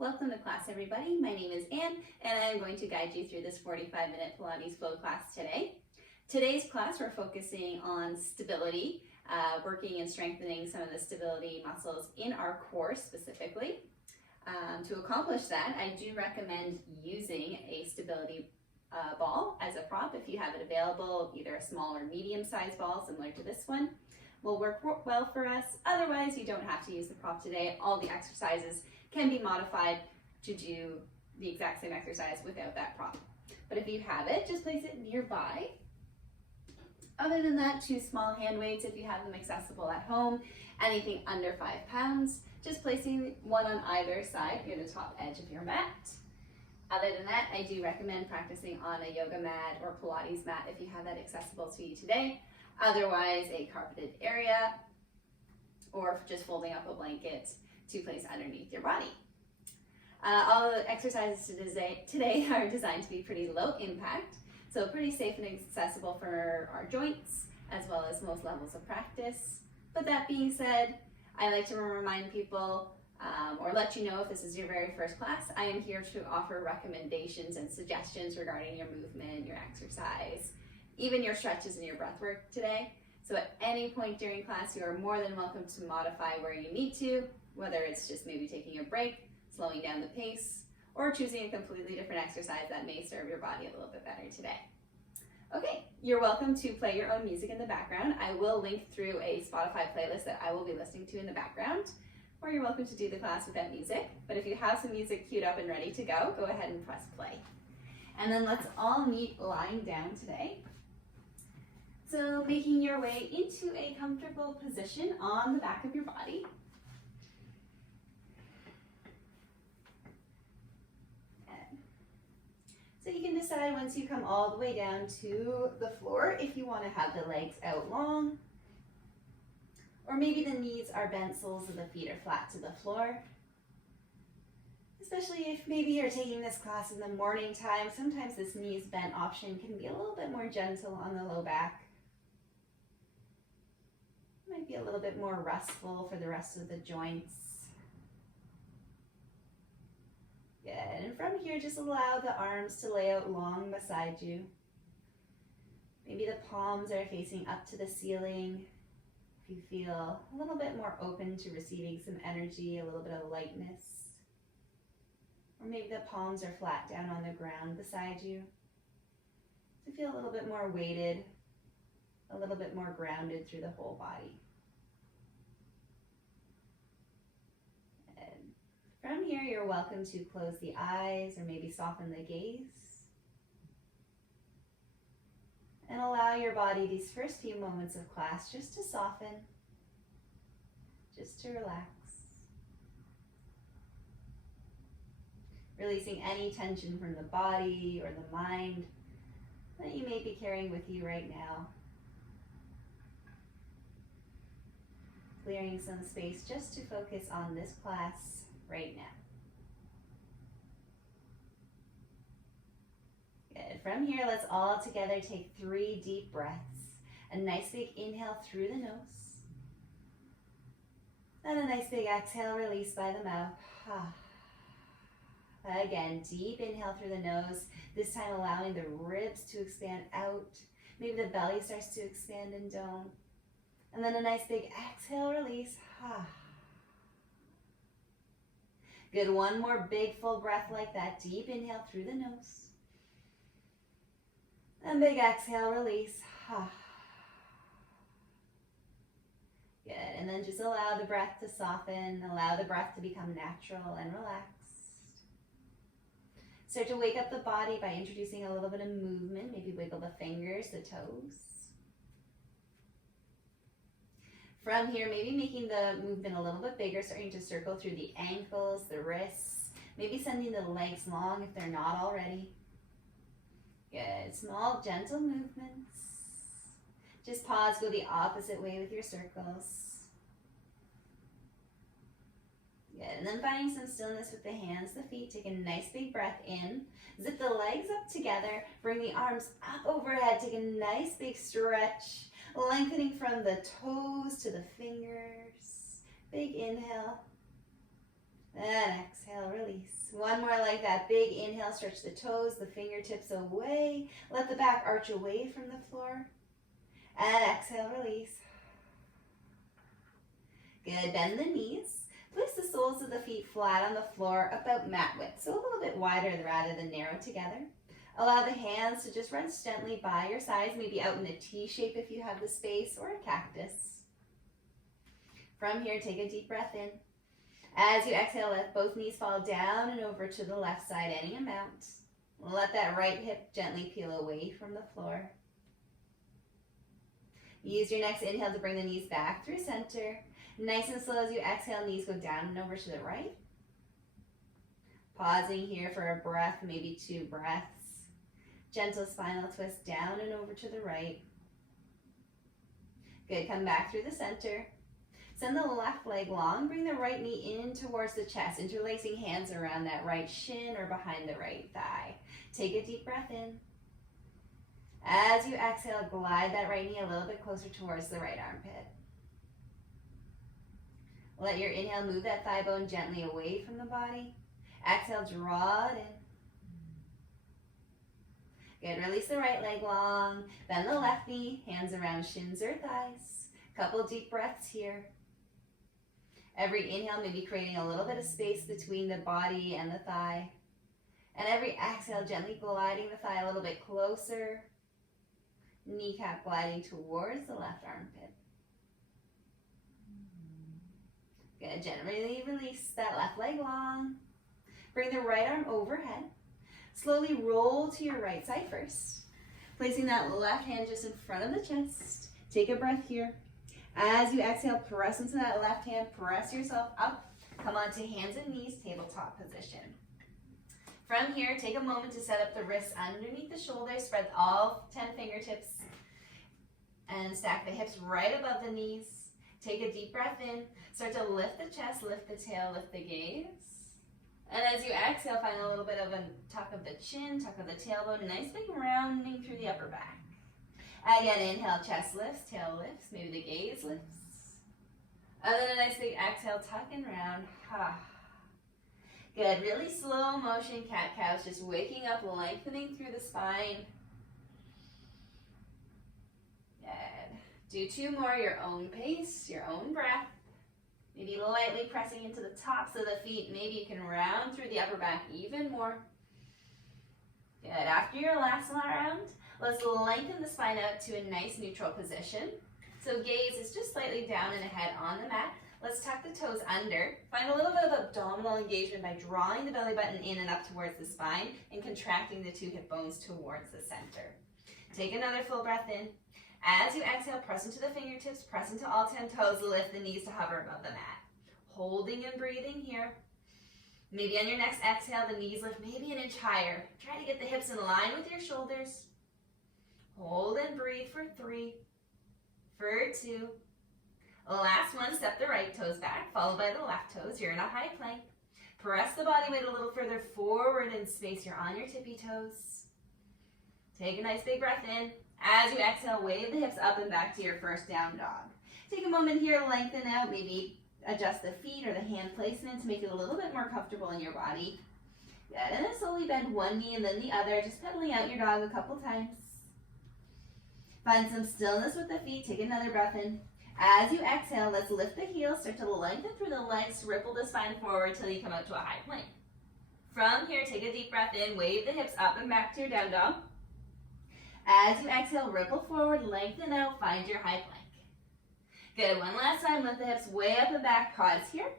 Welcome to class, everybody. My name is Anne, and I'm going to guide you through this 45-minute Pilates flow class today. Today's class, we're focusing on stability, working and strengthening some of the stability muscles in our core specifically. To accomplish that, I do recommend using a stability ball as a prop if you have it available. Either a small or medium-sized ball similar to this one will work well for us. Otherwise, you don't have to use the prop today. All the exercises can be modified to do the exact same exercise without that prop. But if you have it, just place it nearby. Other than that, 2 small hand weights if you have them accessible at home. Anything under 5 pounds, just placing one on either side near the top edge of your mat. Other than that, I do recommend practicing on a yoga mat or Pilates mat if you have that accessible to you today. Otherwise, a carpeted area, or just folding up a blanket to place underneath your body. All the exercises today are designed to be pretty low impact, so pretty safe and accessible for our joints, as well as most levels of practice. But that being said, I like to remind people or let you know if this is your very first class, I am here to offer recommendations and suggestions regarding your movement, your exercise, even your stretches and your breath work today. So at any point during class, you are more than welcome to modify where you need to, whether it's just maybe taking a break, slowing down the pace, or choosing a completely different exercise that may serve your body a little bit better today. Okay, you're welcome to play your own music in the background. I will link through a Spotify playlist that I will be listening to in the background, or you're welcome to do the class without music. But if you have some music queued up and ready to go ahead and press play. And then let's all meet lying down today. So making your way into a comfortable position on the back of your body. So you can decide once you come all the way down to the floor if you want to have the legs out long, or maybe the knees are bent, soles of the feet are flat to the floor. Especially if maybe you're taking this class in the morning time, sometimes this knees bent option can be a little bit more gentle on the low back. Might be a little bit more restful for the rest of the joints. Good, and from here, just allow the arms to lay out long beside you. Maybe the palms are facing up to the ceiling. If you feel a little bit more open to receiving some energy, a little bit of lightness. Or maybe the palms are flat down on the ground beside you. To feel a little bit more weighted, a little bit more grounded through the whole body. From here, you're welcome to close the eyes or maybe soften the gaze. And allow your body these first few moments of class just to soften, just to relax. Releasing any tension from the body or the mind that you may be carrying with you right now. Clearing some space just to focus on this class right now. Good. From here, let's all together take 3 deep breaths. A nice big inhale through the nose. And a nice big exhale, release by the mouth. Again, deep inhale through the nose. This time allowing the ribs to expand out. Maybe the belly starts to expand and dome. And then a nice big exhale, release. Good, one more big full breath like that. Deep inhale through the nose. And big exhale, release. Good, and then just allow the breath to soften. Allow the breath to become natural and relaxed. Start to wake up the body by introducing a little bit of movement. Maybe wiggle the fingers, the toes. From here, maybe making the movement a little bit bigger, starting to circle through the ankles, the wrists, maybe sending the legs long if they're not already. Good, small, gentle movements. Just pause, go the opposite way with your circles. Good, and then finding some stillness with the hands, the feet. Take a nice big breath in. Zip the legs up together. Bring the arms up overhead. Take a nice big stretch. Lengthening from the toes to the fingers. Big inhale. And exhale, release. One more like that. Big inhale, stretch the toes, the fingertips away. Let the back arch away from the floor. And exhale, release. Good, bend the knees. Place the soles of the feet flat on the floor, about mat width, so a little bit wider rather than narrow together. Allow the hands to just rest gently by your sides, maybe out in a T shape if you have the space, or a cactus. From here, take a deep breath in. As you exhale, let both knees fall down and over to the left side, any amount. Let that right hip gently peel away from the floor. Use your next inhale to bring the knees back through center. Nice and slow as you exhale, knees go down and over to the right. Pausing here for a breath, maybe 2 breaths. Gentle spinal twist down and over to the right. Good, come back through the center. Send the left leg long, bring the right knee in towards the chest, interlacing hands around that right shin or behind the right thigh. Take a deep breath in. As you exhale, glide that right knee a little bit closer towards the right armpit. Let your inhale move that thigh bone gently away from the body. Exhale, draw it in. Good, release the right leg long. Bend the left knee, hands around shins or thighs. Couple deep breaths here. Every inhale, maybe creating a little bit of space between the body and the thigh. And every exhale, gently gliding the thigh a little bit closer. Kneecap gliding towards the left armpit. Good, gently release that left leg long. Bring the right arm overhead. Slowly roll to your right side first. Placing that left hand just in front of the chest. Take a breath here. As you exhale, press into that left hand, press yourself up. Come onto hands and knees, tabletop position. From here, take a moment to set up the wrists underneath the shoulders. Spread all 10 fingertips and stack the hips right above the knees. Take a deep breath in. Start to lift the chest, lift the tail, lift the gaze. And as you exhale, find a little bit of a tuck of the chin, tuck of the tailbone, nice big rounding through the upper back. Again, inhale, chest lifts, tail lifts, maybe the gaze lifts. And then a nice big exhale, tuck and round. Good, really slow motion cat-cows, just waking up, lengthening through the spine. Good. Do 2 more, your own pace, your own breath. Maybe lightly pressing into the tops of the feet. Maybe you can round through the upper back even more. Good. After your last round, let's lengthen the spine out to a nice neutral position. So gaze is just slightly down and ahead on the mat. Let's tuck the toes under. Find a little bit of abdominal engagement by drawing the belly button in and up towards the spine and contracting the 2 hip bones towards the center. Take another full breath in. As you exhale, press into the fingertips, press into all 10 toes, lift the knees to hover above the mat. Holding and breathing here. Maybe on your next exhale, the knees lift maybe an inch higher. Try to get the hips in line with your shoulders. Hold and breathe for 3, for 2. Last one, step the right toes back, followed by the left toes. You're in a high plank. Press the body weight a little further forward in space. You're on your tippy toes. Take a nice big breath in. As you exhale, wave the hips up and back to your first down dog. Take a moment here, lengthen out, maybe adjust the feet or the hand placement to make it a little bit more comfortable in your body. Good, and then slowly bend one knee and then the other, just pedaling out your dog a couple times. Find some stillness with the feet, take another breath in. As you exhale, let's lift the heels, start to lengthen through the legs, ripple the spine forward till you come out to a high plank. From here, take a deep breath in, wave the hips up and back to your down dog. As you exhale, ripple forward, lengthen out, find your high plank. Good, one last time, lift the hips way up and back, pause here.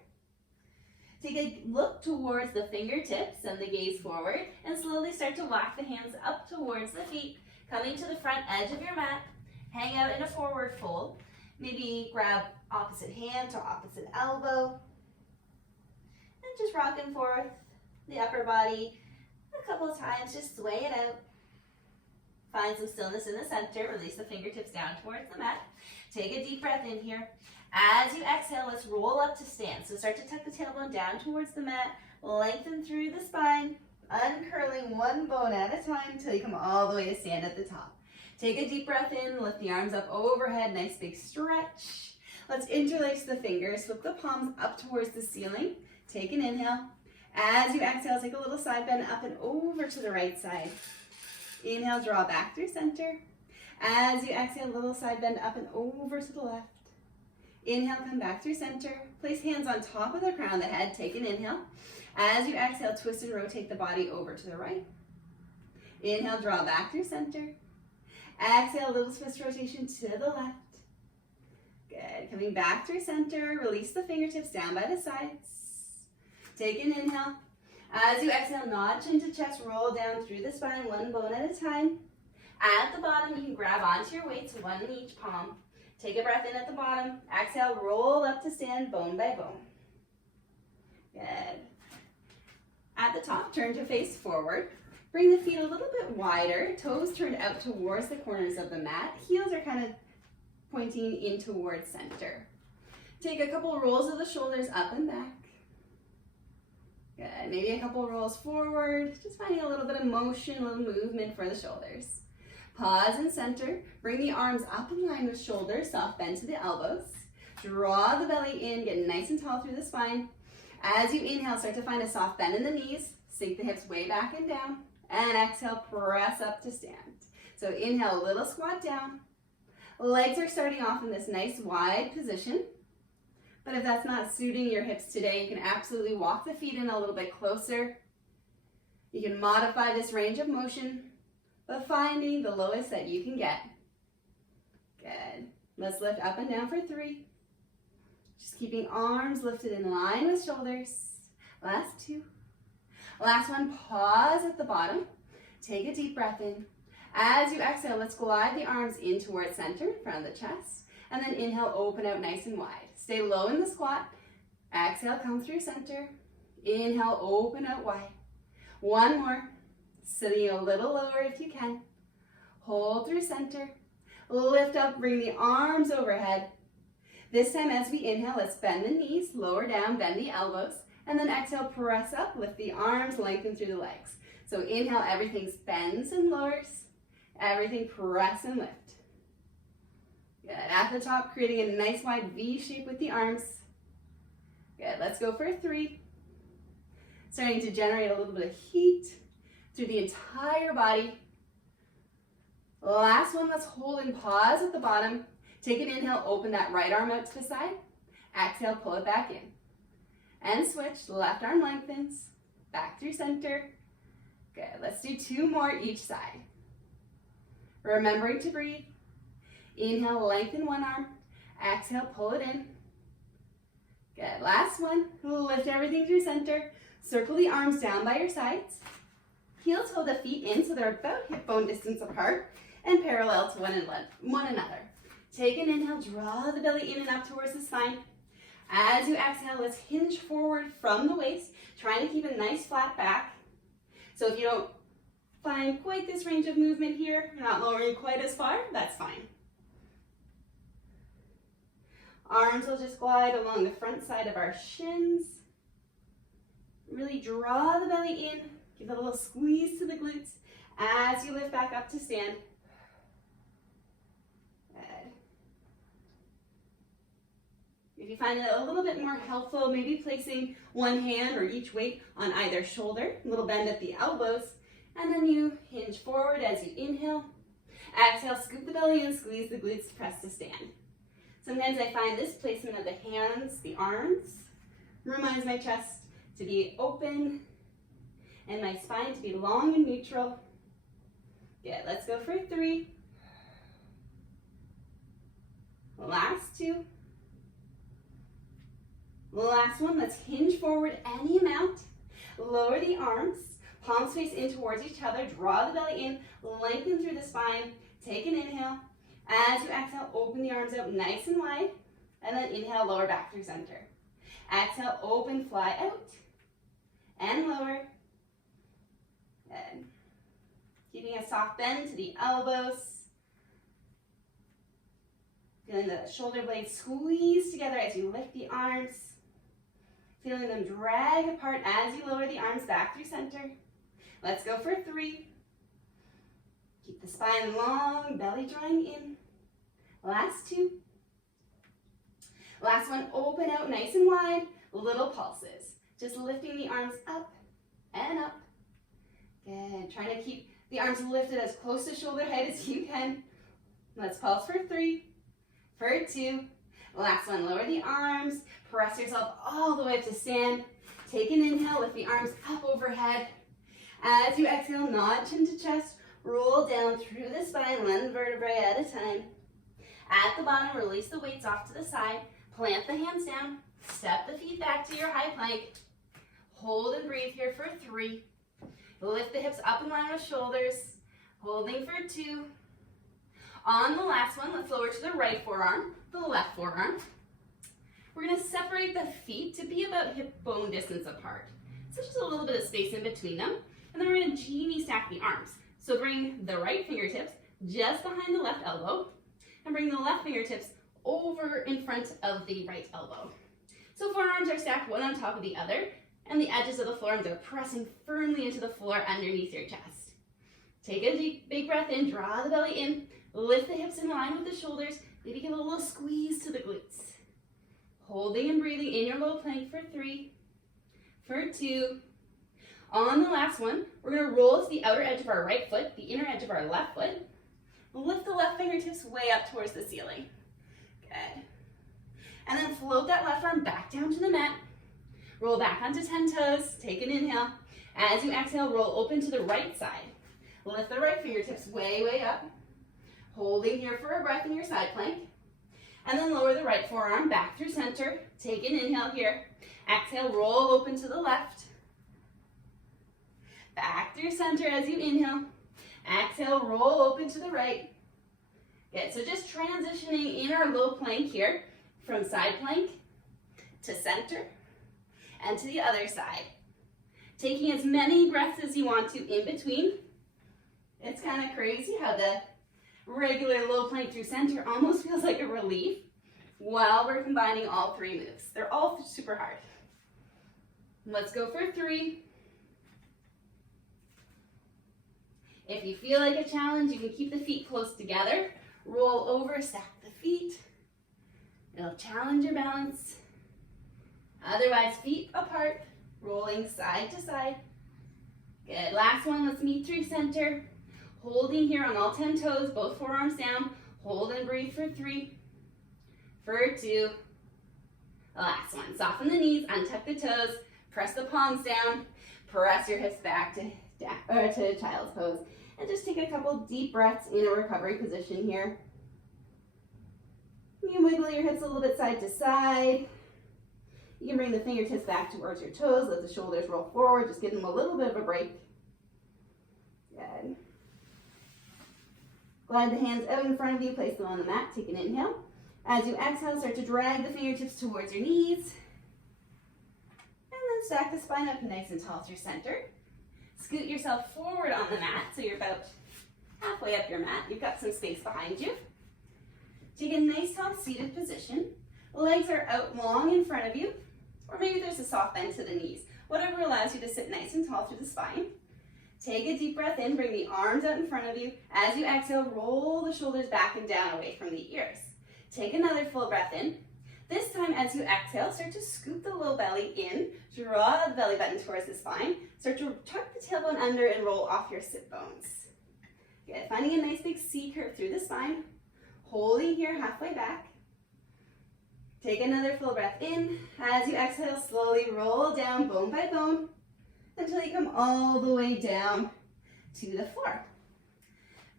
Take a look towards the fingertips and the gaze forward, and slowly start to walk the hands up towards the feet, coming to the front edge of your mat. Hang out in a forward fold. Maybe grab opposite hand to opposite elbow. And just rocking forth the upper body a couple of times, just sway it out. Find some stillness in the center. Release the fingertips down towards the mat. Take a deep breath in here. As you exhale, let's roll up to stand. So start to tuck the tailbone down towards the mat. Lengthen through the spine. Uncurling one bone at a time until you come all the way to stand at the top. Take a deep breath in. Lift the arms up overhead. Nice big stretch. Let's interlace the fingers, flip the palms up towards the ceiling. Take an inhale. As you exhale, take a little side bend up and over to the right side. Inhale, draw back through center. As you exhale, a little side bend up and over to the left. Inhale, come back through center. Place hands on top of the crown of the head. Take an inhale. As you exhale, twist and rotate the body over to the right. Inhale, draw back through center. Exhale, a little twist rotation to the left. Good. Coming back through center. Release the fingertips down by the sides. Take an inhale. As you exhale, notch into chest, roll down through the spine, one bone at a time. At the bottom, you can grab onto your weights, one in each palm. Take a breath in at the bottom. Exhale, roll up to stand, bone by bone. Good. At the top, turn to face forward. Bring the feet a little bit wider, toes turned out towards the corners of the mat. Heels are kind of pointing in towards center. Take a couple rolls of the shoulders up and back. Good. Maybe a couple rolls forward. Just finding a little bit of motion, a little movement for the shoulders. Pause and center. Bring the arms up in line with shoulders, soft bend to the elbows. Draw the belly in, get nice and tall through the spine. As you inhale, start to find a soft bend in the knees. Sink the hips way back and down. And exhale, press up to stand. So inhale, a little squat down. Legs are starting off in this nice wide position. But if that's not suiting your hips today, you can absolutely walk the feet in a little bit closer. You can modify this range of motion, but finding the lowest that you can get. Good. Let's lift up and down for 3. Just keeping arms lifted in line with shoulders. Last 2. Last one, pause at the bottom. Take a deep breath in. As you exhale, let's glide the arms in towards center, in front of the chest. And then inhale, open out nice and wide. Stay low in the squat. Exhale, come through center. Inhale, open out wide. One more. Sitting a little lower if you can. Hold through center. Lift up, bring the arms overhead. This time as we inhale, let's bend the knees, lower down, bend the elbows. And then exhale, press up, lift the arms, lengthen through the legs. So inhale, everything bends and lowers. Everything press and lift. Good. At the top, creating a nice wide V shape with the arms. Good. Let's go for 3. Starting to generate a little bit of heat through the entire body. Last one, let's hold and pause at the bottom. Take an inhale, open that right arm out to the side. Exhale, pull it back in. And switch, left arm lengthens, back through center. Good, let's do 2 more each side. Remembering to breathe. Inhale, lengthen one arm. Exhale, pull it in. Good, last one. Lift everything through center. Circle the arms down by your sides. Heels hold the feet in so they're about hip bone distance apart and parallel to one another. Take an inhale, draw the belly in and up towards the spine. As you exhale, let's hinge forward from the waist, trying to keep a nice flat back. So if you don't find quite this range of movement here, you're not lowering quite as far, that's fine. Arms will just glide along the front side of our shins. Really draw the belly in, give a little squeeze to the glutes as you lift back up to stand. Good. If you find it a little bit more helpful, maybe placing one hand or each weight on either shoulder, a little bend at the elbows, and then you hinge forward as you inhale. Exhale, scoop the belly in, squeeze the glutes, press to stand. Sometimes I find this placement of the hands, the arms, reminds my chest to be open and my spine to be long and neutral. Good, let's go for 3. Last 2. Last one, let's hinge forward any amount. Lower the arms, palms face in towards each other, draw the belly in, lengthen through the spine, take an inhale. As you exhale, open the arms out nice and wide, and then inhale, lower back through center. Exhale, open, fly out, and lower. Good. Keeping a soft bend to the elbows. Feeling the shoulder blades squeeze together as you lift the arms. Feeling them drag apart as you lower the arms back through center. Let's go for 3. Keep the spine long, belly drawing in. Last 2. Last one, open out nice and wide, little pulses. Just lifting the arms up and up. Good, trying to keep the arms lifted as close to shoulder height as you can. Let's pulse for 3, for 2. Last one, lower the arms, press yourself all the way up to stand. Take an inhale, lift the arms up overhead. As you exhale, nod chin to chest, roll down through the spine, one vertebrae at a time. At the bottom, release the weights off to the side, plant the hands down, step the feet back to your high plank. Hold and breathe here for 3. Lift the hips up in line with shoulders, holding for 2. On the last one, let's lower to the right forearm, the left forearm. We're going to separate the feet to be about hip bone distance apart. So just a little bit of space in between them. And then we're going to genie stack the arms. So bring the right fingertips just behind the left elbow and bring the left fingertips over in front of the right elbow. So forearms are stacked one on top of the other and the edges of the forearms are pressing firmly into the floor underneath your chest. Take a deep, big breath in, draw the belly in, lift the hips in line with the shoulders, maybe give a little squeeze to the glutes. Holding and breathing in your low plank for 3, for 2. On the last one, we're going to roll to the outer edge of our right foot, the inner edge of our left foot. Lift the left fingertips way up towards the ceiling. Good. And then float that left arm back down to the mat. Roll back onto 10 toes. Take an inhale. As you exhale, roll open to the right side. Lift the right fingertips way, way up. Holding here for a breath in your side plank. And then lower the right forearm back through center. Take an inhale here. Exhale, roll open to the left. Back through center as you inhale. Exhale, roll open to the right. Good, so just transitioning in our low plank here from side plank to center and to the other side. Taking as many breaths as you want to in between. It's kind of crazy how the regular low plank through center almost feels like a relief while we're combining all 3 moves. They're all super hard. Let's go for 3. If you feel like a challenge, you can keep the feet close together. Roll over, stack the feet. It'll challenge your balance. Otherwise, feet apart, rolling side to side. Good, last one, let's meet through center. Holding here on all 10 toes, both forearms down. Hold and breathe for 3, for 2. The last one, soften the knees, untuck the toes, press the palms down, press your hips back to child's pose. And just take a couple deep breaths in a recovery position here. You can wiggle your hips a little bit side to side. You can bring the fingertips back towards your toes, let the shoulders roll forward, just give them a little bit of a break. Good. Glide the hands out in front of you, place them on the mat, take an inhale. As you exhale, start to drag the fingertips towards your knees. And then stack the spine up nice and tall through center. Scoot yourself forward on the mat so you're about halfway up your mat. You've got some space behind you. Take a nice tall seated position. Legs are out long in front of you, or maybe there's a soft bend to the knees. Whatever allows you to sit nice and tall through the spine. Take a deep breath in, bring the arms out in front of you. As you exhale, roll the shoulders back and down away from the ears. Take another full breath in. This time, as you exhale, start to scoop the low belly in, draw the belly button towards the spine, start to tuck the tailbone under and roll off your sit bones. Good, finding a nice big C curve through the spine, holding here halfway back. Take another full breath in. As you exhale, slowly roll down bone by bone until you come all the way down to the floor.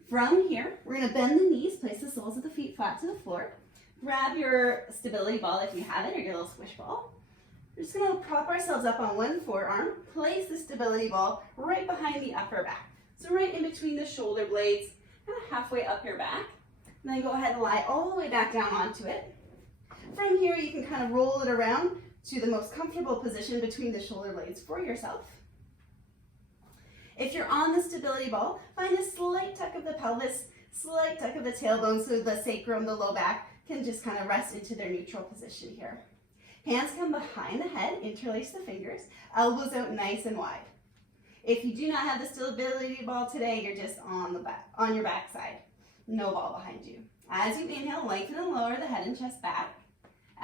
From here, we're going to bend the knees, place the soles of the feet flat to the floor. Grab your stability ball if you have it, or your little squish ball. We're just going to prop ourselves up on one forearm, place the stability ball right behind the upper back. So right in between the shoulder blades, kind of halfway up your back. And then go ahead and lie all the way back down onto it. From here, you can kind of roll it around to the most comfortable position between the shoulder blades for yourself. If you're on the stability ball, find a slight tuck of the pelvis, slight tuck of the tailbone so the sacrum, the low back, can just kind of rest into their neutral position here. Hands come behind the head, interlace the fingers, elbows out nice and wide. If you do not have the stability ball today, you're just on your back side. No ball behind you. As you inhale, lengthen and lower the head and chest back.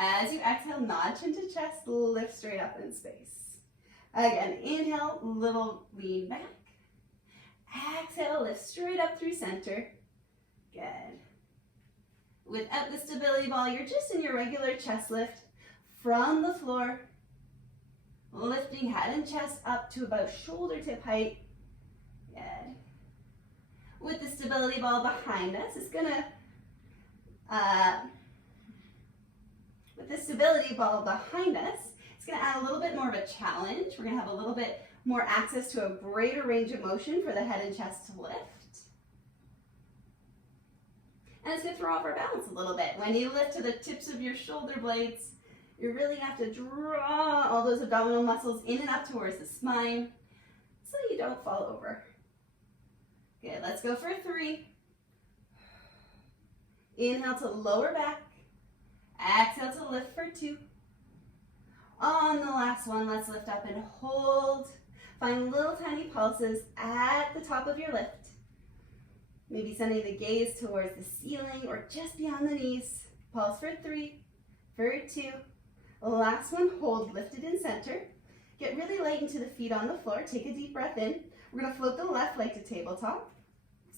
As you exhale, nod chin to chest, lift straight up in space. Again, inhale, little lean back. Exhale, lift straight up through center. Good. Without the stability ball, you're just in your regular chest lift from the floor, lifting head and chest up to about shoulder tip height. Good. With the stability ball behind us, it's gonna, add a little bit more of a challenge. We're gonna have a little bit more access to a greater range of motion for the head and chest to lift. And it's gonna throw off our balance a little bit. When you lift to the tips of your shoulder blades, you really have to draw all those abdominal muscles in and up towards the spine so you don't fall over. Good, let's go for 3. Inhale to lower back. Exhale to lift for 2. On the last one, let's lift up and hold. Find little tiny pulses at the top of your lift. Maybe sending the gaze towards the ceiling or just beyond the knees. Pulse for 3, for 2. Last one, hold lifted in center. Get really light into the feet on the floor. Take a deep breath in. We're going to float the left leg to tabletop,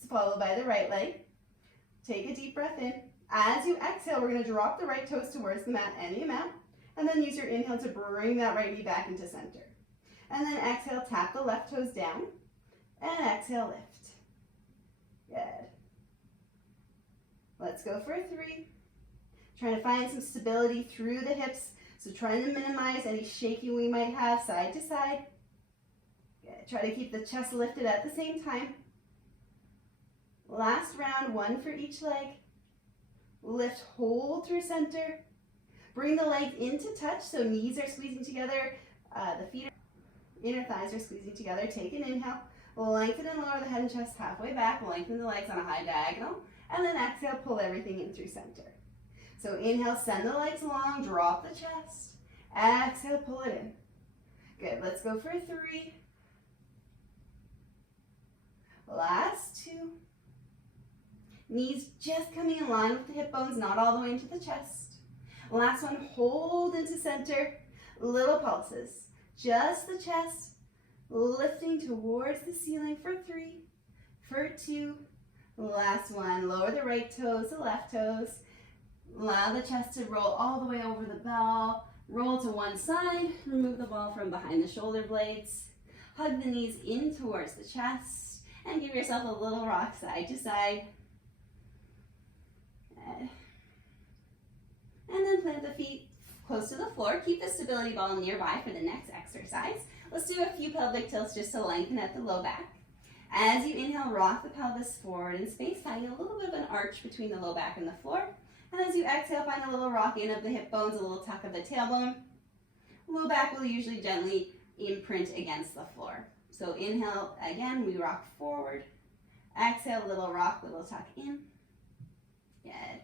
followed by the right leg. Take a deep breath in. As you exhale, we're going to drop the right toes towards the mat any amount, and then use your inhale to bring that right knee back into center. And then exhale, tap the left toes down, and exhale, lift. Good. Let's go for 3. Trying to find some stability through the hips, so trying to minimize any shaking we might have side to side. Good. Try to keep the chest lifted at the same time. Last round, 1 for each leg. Lift, hold through center. Bring the legs into touch, so knees are squeezing together, the feet, inner thighs are squeezing together. Take an inhale, lengthen and lower the head and chest halfway back, lengthen the legs on a high diagonal, and then exhale, pull everything in through center. So inhale, send the legs long, drop the chest. Exhale, pull it in. Good, let's go for 3. Last 2. Knees just coming in line with the hip bones, not all the way into the chest. Last one, hold into center, little pulses. Just the chest, lifting towards the ceiling for 3, for 2. Last one, lower the right toes, the left toes. Allow the chest to roll all the way over the ball. Roll to one side, remove the ball from behind the shoulder blades. Hug the knees in towards the chest, and give yourself a little rock side to side. And then plant the feet close to the floor. Keep the stability ball nearby for the next exercise. Let's do a few pelvic tilts just to lengthen at the low back. As you inhale, rock the pelvis forward in space, finding a little bit of an arch between the low back and the floor. And as you exhale, find a little rock in of the hip bones, a little tuck of the tailbone. Low back will usually gently imprint against the floor. So inhale, again, we rock forward. Exhale, little rock, little tuck in. Good.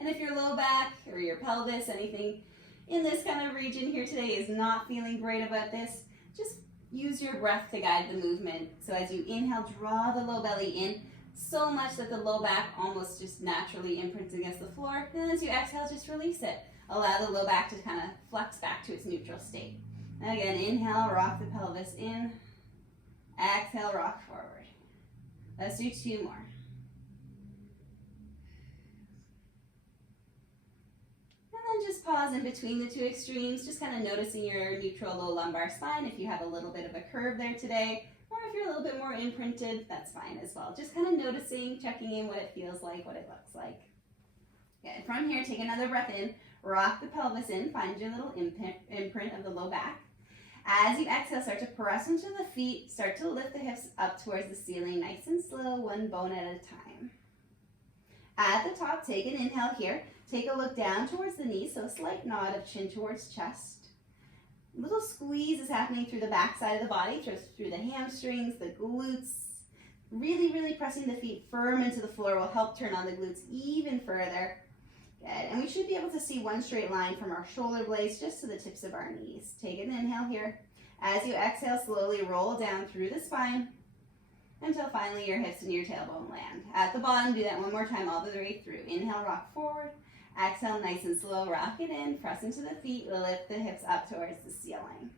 And if your low back or your pelvis, anything in this kind of region here today is not feeling great about this, just use your breath to guide the movement. So as you inhale, draw the low belly in so much that the low back almost just naturally imprints against the floor. And as you exhale, just release it. Allow the low back to kind of flex back to its neutral state. And again, inhale, rock the pelvis in. Exhale, rock forward. Let's do 2 more. And then just pause in between the 2 extremes, just kind of noticing your neutral low lumbar spine. If you have a little bit of a curve there today, or if you're a little bit more imprinted, that's fine as well. Just kind of noticing, checking in what it feels like, what it looks like. Okay, from here, take another breath in, rock the pelvis in, find your little imprint of the low back. As you exhale, start to press into the feet, start to lift the hips up towards the ceiling, nice and slow, one bone at a time. At the top, take an inhale here. Take a look down towards the knees, so a slight nod of chin towards chest. A little squeeze is happening through the back side of the body, through the hamstrings, the glutes. Really, really pressing the feet firm into the floor will help turn on the glutes even further. Good, and we should be able to see one straight line from our shoulder blades just to the tips of our knees. Take an inhale here. As you exhale, slowly roll down through the spine until finally your hips and your tailbone land. At the bottom, do that one more time all the way through. Inhale, rock forward. Exhale, nice and slow, rock it in, press into the feet, lift the hips up towards the ceiling.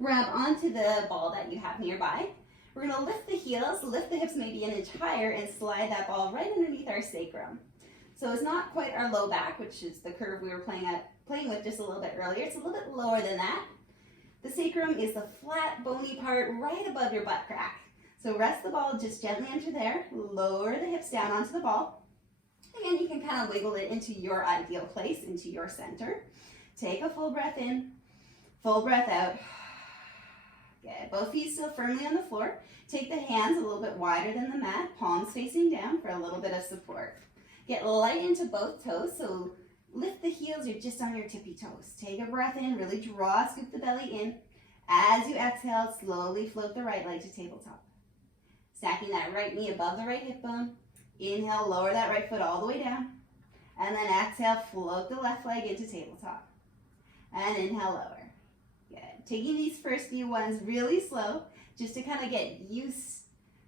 Grab onto the ball that you have nearby. We're gonna lift the heels, lift the hips maybe an inch higher, and slide that ball right underneath our sacrum. So it's not quite our low back, which is the curve we were playing with just a little bit earlier. It's a little bit lower than that. The sacrum is the flat, bony part right above your butt crack. So rest the ball just gently under there, lower the hips down onto the ball. Again, you can kind of wiggle it into your ideal place, into your center. Take a full breath in, full breath out. Good. Both feet still firmly on the floor. Take the hands a little bit wider than the mat, palms facing down for a little bit of support. Get light into both toes, so lift the heels, you're just on your tippy toes. Take a breath in, really draw, scoop the belly in. As you exhale, slowly float the right leg to tabletop. Stacking that right knee above the right hip bone. Inhale, lower that right foot all the way down. And then exhale, float the left leg into tabletop. And inhale, lower. Good. Taking these first few ones really slow, just to kind of get used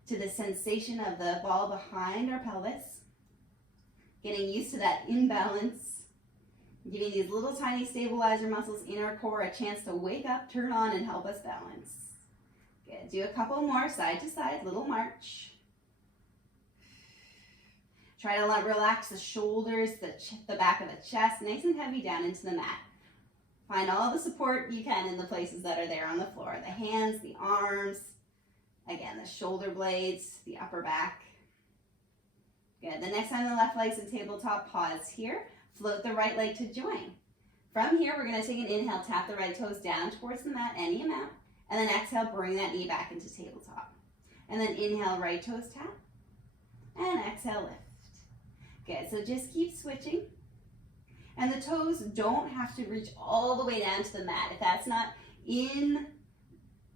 to the sensation of the ball behind our pelvis. Getting used to that imbalance. Giving these little tiny stabilizer muscles in our core a chance to wake up, turn on, and help us balance. Good. Do a couple more side to side, little march. Try to relax the shoulders, the back of the chest, nice and heavy down into the mat. Find all the support you can in the places that are there on the floor. The hands, the arms, again, the shoulder blades, the upper back. Good. The next time the left leg's in tabletop, pause here. Float the right leg to join. From here, we're going to take an inhale, tap the right toes down towards the mat, any amount. And then exhale, bring that knee back into tabletop. And then inhale, right toes tap. And exhale, lift. Good, so just keep switching. And the toes don't have to reach all the way down to the mat. If that's not in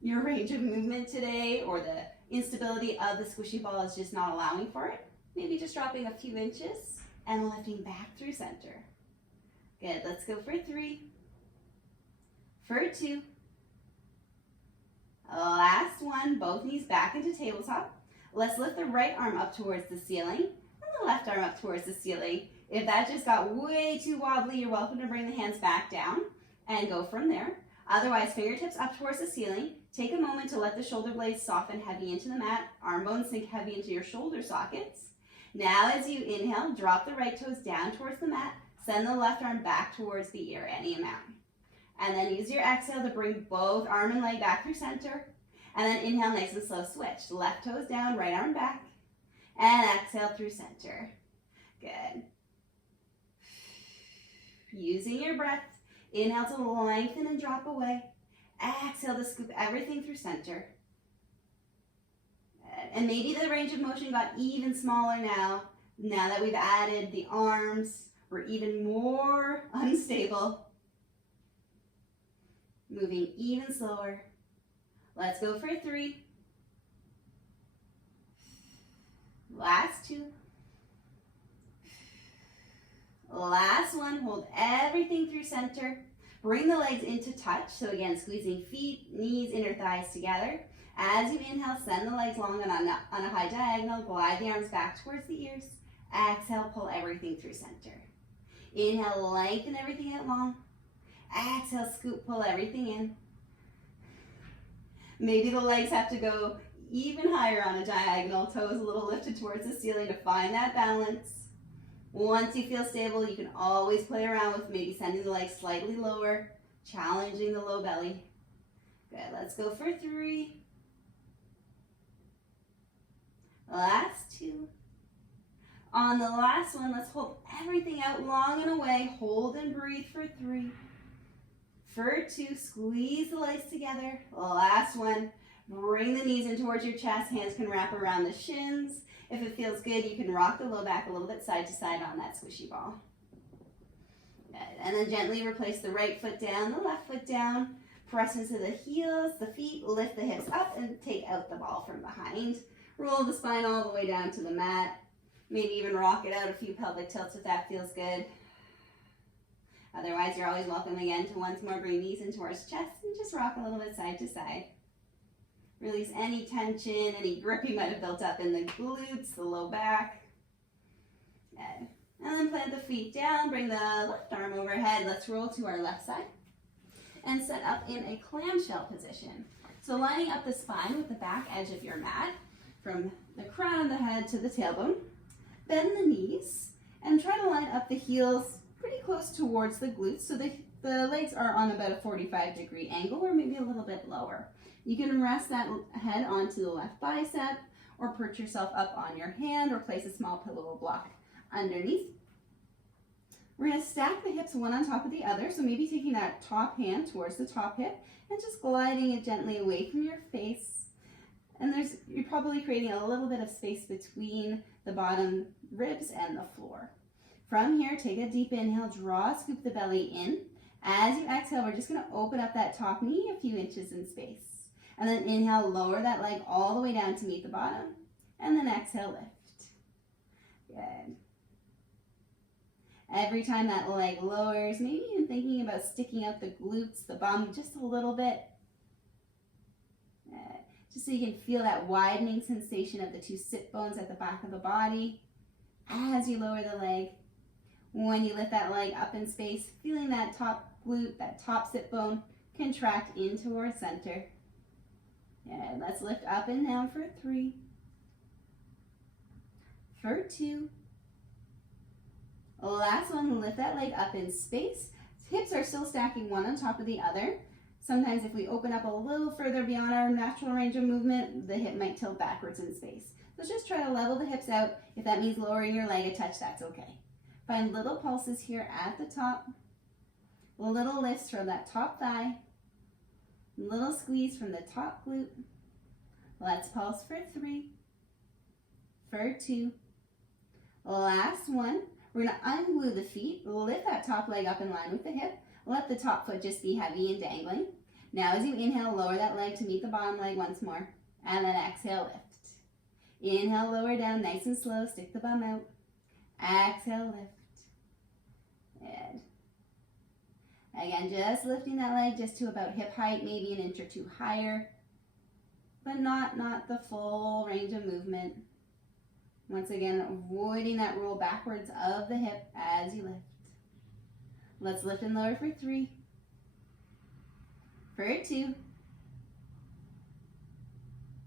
your range of movement today, or the instability of the squishy ball is just not allowing for it, maybe just dropping a few inches and lifting back through center. Good, let's go for 3, for 2. Last one, both knees back into tabletop. Let's lift the right arm up towards the ceiling and the left arm up towards the ceiling. If that just got way too wobbly, you're welcome to bring the hands back down and go from there. Otherwise, fingertips up towards the ceiling. Take a moment to let the shoulder blades soften heavy into the mat. Arm bones sink heavy into your shoulder sockets. Now as you inhale, drop the right toes down towards the mat. Send the left arm back towards the ear, any amount. And then use your exhale to bring both arm and leg back through center. And then inhale, nice and slow switch. Left toes down, right arm back. And exhale through center. Good. Using your breath, inhale to lengthen and drop away. Exhale to scoop everything through center. Good. And maybe the range of motion got even smaller now that we've added the arms. We're even more unstable. Moving even slower. Let's go for 3. Last 2. Last one, hold everything through center. Bring the legs into touch. So again, squeezing feet, knees, inner thighs together. As you inhale, send the legs long and on a high diagonal. Glide the arms back towards the ears. Exhale, pull everything through center. Inhale, lengthen everything out long. Exhale, scoop, pull everything in. Maybe the legs have to go even higher on a diagonal. Toes a little lifted towards the ceiling to find that balance. Once you feel stable, you can always play around with maybe sending the legs slightly lower, challenging the low belly. Good, let's go for 3. Last 2. On the last one, let's hold everything out long and away. Hold and breathe for 3. For 2, squeeze the legs together. Last one, bring the knees in towards your chest. Hands can wrap around the shins. If it feels good, you can rock the low back a little bit side to side on that squishy ball. Good. And then gently replace the right foot down, the left foot down. Press into the heels, the feet, lift the hips up and take out the ball from behind. Roll the spine all the way down to the mat. Maybe even rock it out a few pelvic tilts if that feels good. Otherwise, you're always welcome again to once more bring knees in towards chest and just rock a little bit side to side. Release any tension, any grip you might have built up in the glutes, the low back. Good. And then plant the feet down, bring the left arm overhead. Let's roll to our left side and set up in a clamshell position. So lining up the spine with the back edge of your mat, from the crown of the head to the tailbone. Bend the knees and try to line up the heels pretty close towards the glutes so the legs are on about a 45-degree angle or maybe a little bit lower. You can rest that head onto the left bicep or perch yourself up on your hand or place a small pillow block underneath. We're going to stack the hips one on top of the other, so maybe taking that top hand towards the top hip and just gliding it gently away from your face. And you're probably creating a little bit of space between the bottom ribs and the floor. From here, take a deep inhale, scoop the belly in. As you exhale, we're just going to open up that top knee a few inches in space. And then inhale, lower that leg all the way down to meet the bottom. And then exhale, lift. Good. Every time that leg lowers, maybe even thinking about sticking out the glutes, the bum just a little bit. Just so you can feel that widening sensation of the two sit bones at the back of the body as you lower the leg. When you lift that leg up in space, feeling that top glute, that top sit bone contract in towards center. And let's lift up and down for 3, for 2. Last one, lift that leg up in space. Hips are still stacking one on top of the other. Sometimes if we open up a little further beyond our natural range of movement, the hip might tilt backwards in space. So just try to level the hips out. If that means lowering your leg a touch, that's okay. Find little pulses here at the top. Little lifts from that top thigh. Little squeeze from the top glute. Let's pulse for 3, for 2. Last one. We're going to unglue the feet, lift that top leg up in line with the hip, let the top foot just be heavy and dangling. Now as you inhale, lower that leg to meet the bottom leg once more, and then exhale, lift. Inhale, lower down, nice and slow, stick the bum out. Exhale, lift. Good. Again, just lifting that leg just to about hip height, maybe an inch or two higher, but not the full range of movement. Once again, avoiding that roll backwards of the hip as you lift. Let's lift and lower for 3, for 2.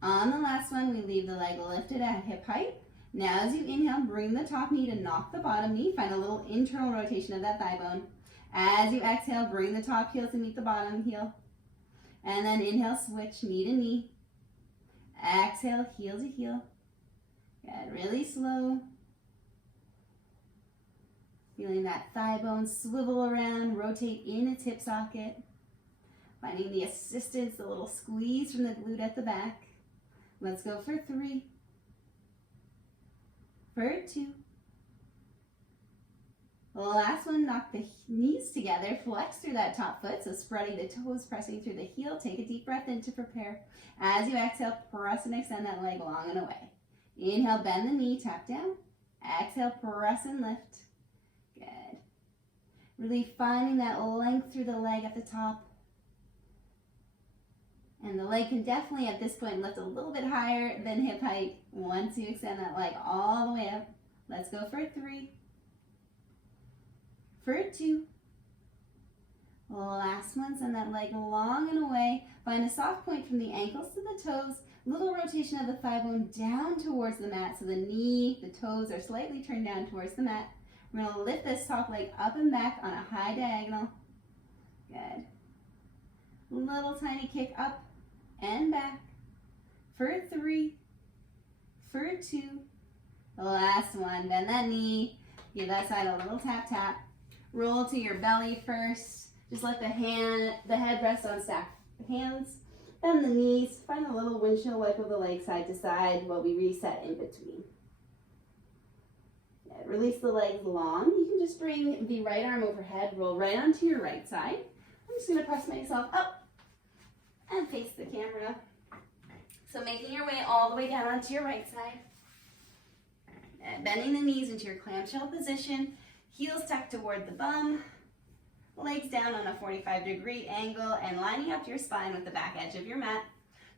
On the last one, we leave the leg lifted at hip height. Now as you inhale, bring the top knee to knock the bottom knee. Find a little internal rotation of that thigh bone. As you exhale, bring the top heel to meet the bottom heel. And then inhale, switch knee to knee. Exhale, heel to heel. Good, really slow. Feeling that thigh bone swivel around, rotate in its hip socket. Finding the assistance, the little squeeze from the glute at the back. Let's go for 3, for 2. Last one, knock the knees together, flex through that top foot, so spreading the toes, pressing through the heel. Take a deep breath in to prepare. As you exhale, press and extend that leg long and away. Inhale, bend the knee, tap down. Exhale, press and lift. Good. Really finding that length through the leg at the top. And the leg can definitely, at this point, lift a little bit higher than hip height once you extend that leg all the way up. Let's go for 3, for 2. Last one, send that leg long and away. Find a soft point from the ankles to the toes. Little rotation of the thigh bone down towards the mat, so the knee, the toes are slightly turned down towards the mat. We're going to lift this top leg up and back on a high diagonal. Good. Little tiny kick up and back. For 3, for 2. The last one, bend that knee. Give that side a little tap tap. Roll to your belly first. Just let the head rest on stacked hands. Bend the knees, find a little windshield wipe of the leg side to side while we reset in between. Yeah, release the legs long. You can just bring the right arm overhead, roll right onto your right side. I'm just going to press myself up and face the camera. So making your way all the way down onto your right side. And bending the knees into your clamshell position, heels tucked toward the bum. Legs down on a 45-degree angle and lining up your spine with the back edge of your mat.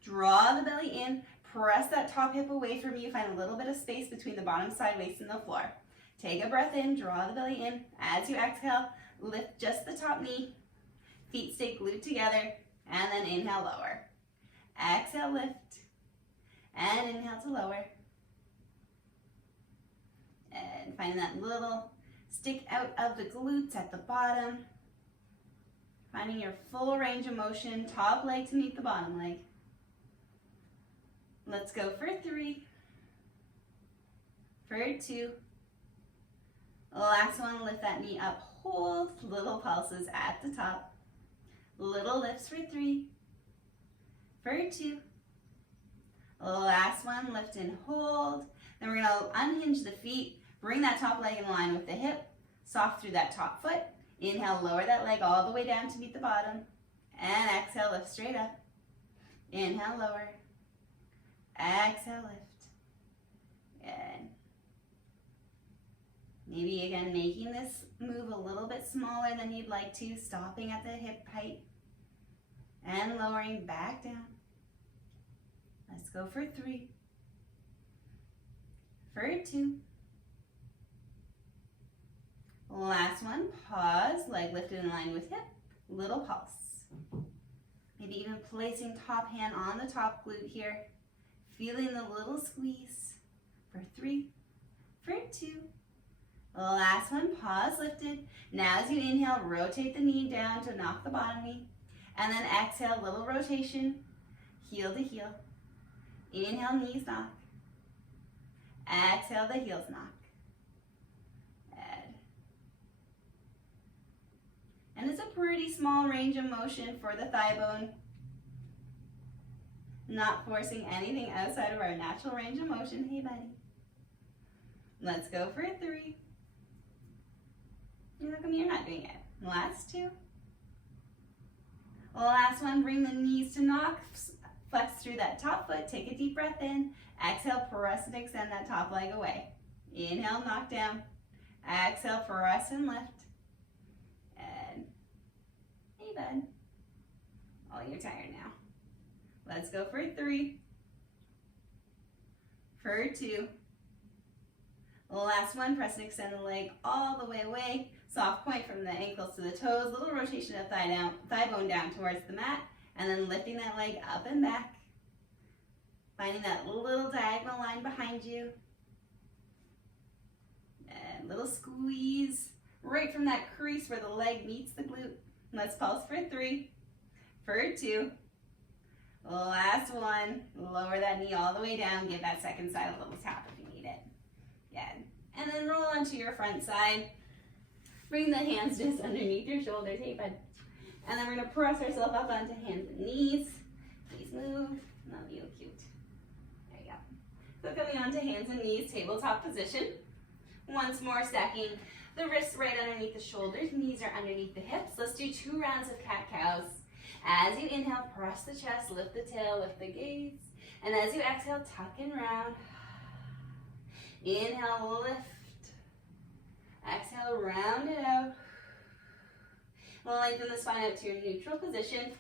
Draw the belly in, press that top hip away from you, find a little bit of space between the bottom side waist and the floor. Take a breath in, draw the belly in. As you exhale, lift just the top knee. Feet stay glued together, and then inhale, lower. Exhale, lift, and inhale to lower. And find that little stick out of the glutes at the bottom. Finding your full range of motion, top leg to meet the bottom leg. Let's go for 3, for 2. Last one, lift that knee up, hold, little pulses at the top. Little lifts for 3, for 2. Last one, lift and hold. Then we're gonna unhinge the feet, bring that top leg in line with the hip, soft through that top foot. Inhale, lower that leg all the way down to meet the bottom. And exhale, lift straight up. Inhale, lower. Exhale, lift. Good. Maybe again, making this move a little bit smaller than you'd like to, stopping at the hip height. And lowering back down. Let's go for 3, for 2. Last one, pause, leg lifted in line with hip, little pulse. Maybe even placing top hand on the top glute here, feeling the little squeeze for 3, for 2. Last one, pause, lifted. Now as you inhale, rotate the knee down to knock the bottom knee, and then exhale, little rotation, heel to heel. Inhale, knees knock. Exhale, the heels knock. And it's a pretty small range of motion for the thigh bone. Not forcing anything outside of our natural range of motion. Hey, buddy. Let's go for 3. How come you're not doing it? Last 2. Last one, bring the knees to knock. Flex through that top foot. Take a deep breath in. Exhale, press and extend that top leg away. Inhale, knock down. Exhale, press and lift. Bud. Oh, you're tired now. Let's go for 3, for 2. Last one, press and extend the leg all the way away. Soft point from the ankles to the toes. Little rotation of thigh bone down towards the mat, and then lifting that leg up and back. Finding that little diagonal line behind you. And little squeeze right from that crease where the leg meets the glute. Let's pulse for 3, for 2. Last one, lower that knee all the way down. Give that second side a little tap if you need it. Good. And then roll onto your front side. Bring the hands just underneath your shoulders. Hey, bud. And then we're going to press ourselves up onto hands and knees. Please move. No, you look cute. There you go. So coming onto hands and knees, tabletop position. Once more, stacking the wrists right underneath the shoulders, knees are underneath the hips. Let's do 2 rounds of cat-cows. As you inhale, press the chest, lift the tail, lift the gaze. And as you exhale, tuck and round. Inhale, lift. Exhale, round it out. Lengthen the spine out to your neutral position.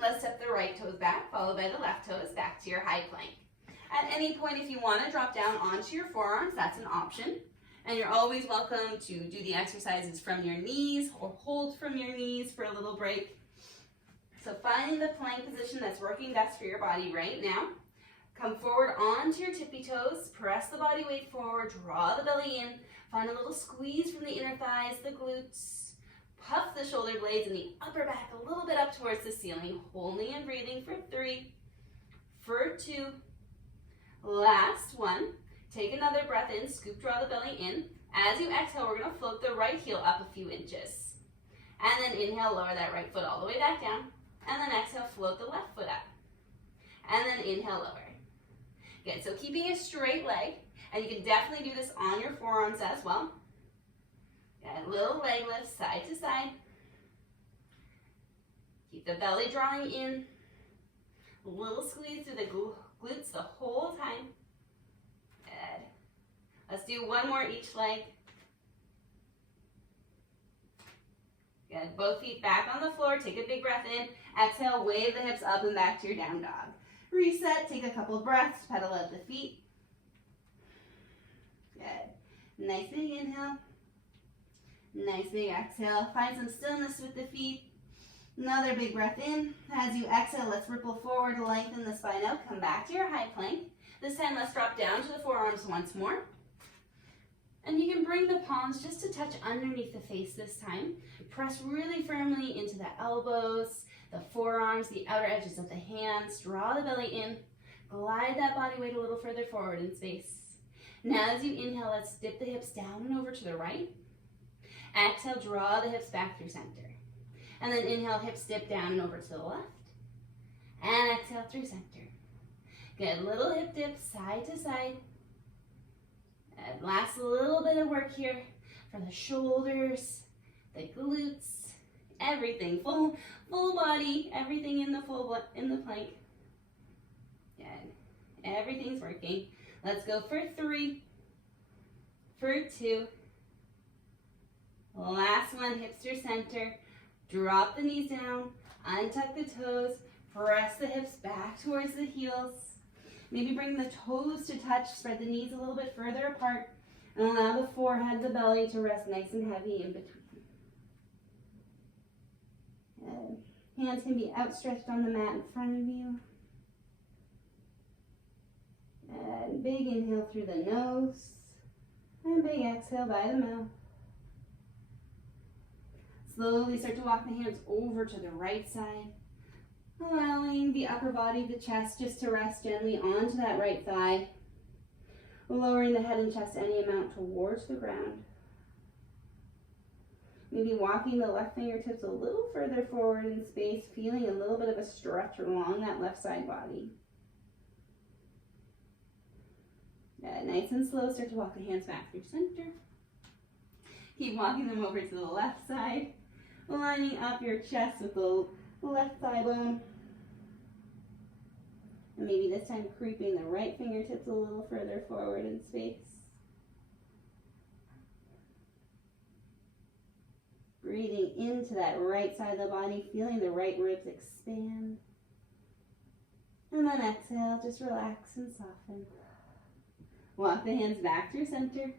Let's step the right toes back, followed by the left toes back to your high plank. At any point, if you want to drop down onto your forearms, that's an option. And you're always welcome to do the exercises from your knees or hold from your knees for a little break. So finding the plank position that's working best for your body right now. Come forward onto your tippy toes, press the body weight forward, draw the belly in, find a little squeeze from the inner thighs, the glutes, puff the shoulder blades and the upper back a little bit up towards the ceiling, holding and breathing for 3, for 2, last one. Take another breath in, scoop, draw the belly in. As you exhale, we're going to float the right heel up a few inches. And then inhale, lower that right foot all the way back down. And then exhale, float the left foot up. And then inhale, lower. Good, so keeping a straight leg. And you can definitely do this on your forearms as well. Good, little leg lift side to side. Keep the belly drawing in. A little squeeze through the glutes the whole time. Good. Let's do one more each leg. Good. Both feet back on the floor. Take a big breath in. Exhale, wave the hips up and back to your down dog. Reset. Take a couple of breaths. Pedal out the feet. Good. Nice big inhale. Nice big exhale. Find some stillness with the feet. Another big breath in. As you exhale, let's ripple forward, lengthen the spine out. Come back to your high plank. This time, let's drop down to the forearms once more. And you can bring the palms just to touch underneath the face this time. Press really firmly into the elbows, the forearms, the outer edges of the hands. Draw the belly in. Glide that body weight a little further forward in space. Now as you inhale, let's dip the hips down and over to the right. Exhale, draw the hips back through center. And then inhale, hips dip down and over to the left. And exhale through center. Good, little hip dip, side to side. And last little bit of work here for the shoulders, the glutes, everything. Full body, everything in the plank. Good. Everything's working. Let's go for 3, for 2. Last one, hips through center. Drop the knees down, untuck the toes, press the hips back towards the heels. Maybe bring the toes to touch, spread the knees a little bit further apart, and allow the forehead, the belly to rest nice and heavy in between. Hands can be outstretched on the mat in front of you. And big inhale through the nose, and big exhale by the mouth. Slowly start to walk the hands over to the right side, allowing the upper body, the chest, just to rest gently onto that right thigh, lowering the head and chest any amount towards the ground. Maybe walking the left fingertips a little further forward in space, feeling a little bit of a stretch along that left side body. Nice and slow, start to walk the hands back through center. Keep walking them over to the left side, lining up your chest with the left thigh bone. And maybe this time creeping the right fingertips a little further forward in space. Breathing into that right side of the body, feeling the right ribs expand. And then exhale, just relax and soften. Walk the hands back through center.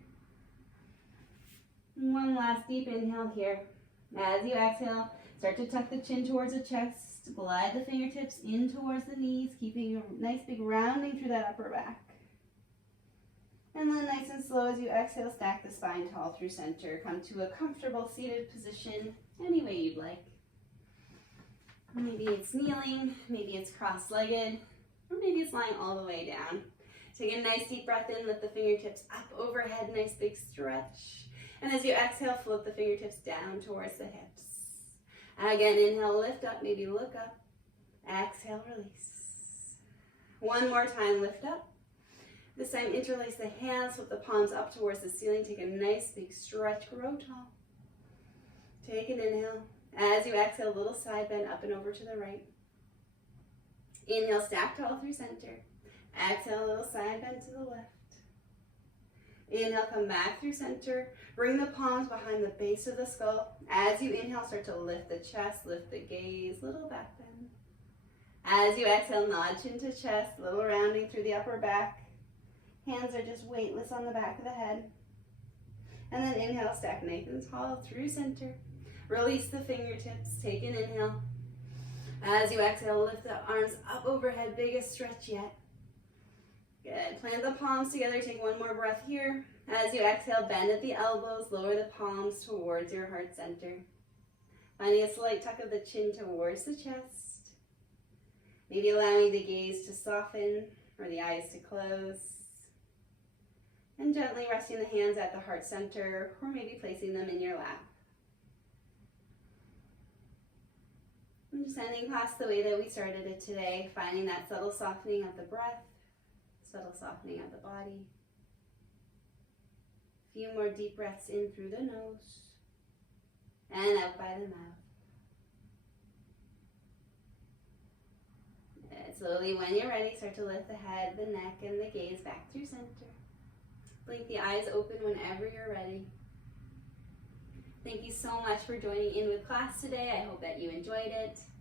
One last deep inhale here. As you exhale, start to tuck the chin towards the chest. Glide the fingertips in towards the knees, keeping a nice big rounding through that upper back. And then nice and slow as you exhale, stack the spine tall through center. Come to a comfortable seated position, any way you'd like. Maybe it's kneeling, maybe it's cross-legged, or maybe it's lying all the way down. Take a nice deep breath in, lift the fingertips up overhead, nice big stretch. And as you exhale, float the fingertips down towards the hips. Again, inhale, lift up, maybe look up. Exhale, release. One more time, lift up. This time, interlace the hands, flip the palms up towards the ceiling. Take a nice big stretch, grow tall. Take an inhale. As you exhale, a little side bend up and over to the right. Inhale, stack tall through center. Exhale, a little side bend to the left. Inhale, come back through center. Bring the palms behind the base of the skull. As you inhale, start to lift the chest, lift the gaze, little back bend. As you exhale, nod chin to chest, little rounding through the upper back. Hands are just weightless on the back of the head. And then inhale, stack nice and tall through center. Release the fingertips, take an inhale. As you exhale, lift the arms up overhead, biggest stretch yet. Good. Plant the palms together. Take one more breath here. As you exhale, bend at the elbows. Lower the palms towards your heart center. Finding a slight tuck of the chin towards the chest. Maybe allowing the gaze to soften or the eyes to close. And gently resting the hands at the heart center or maybe placing them in your lap. And just ending class the way that we started it today. Finding that subtle softening of the breath. Subtle softening of the body. A few more deep breaths in through the nose and out by the mouth. And slowly, when you're ready, start to lift the head, the neck, and the gaze back through center. Blink the eyes open whenever you're ready. Thank you so much for joining in with class today. I hope that you enjoyed it.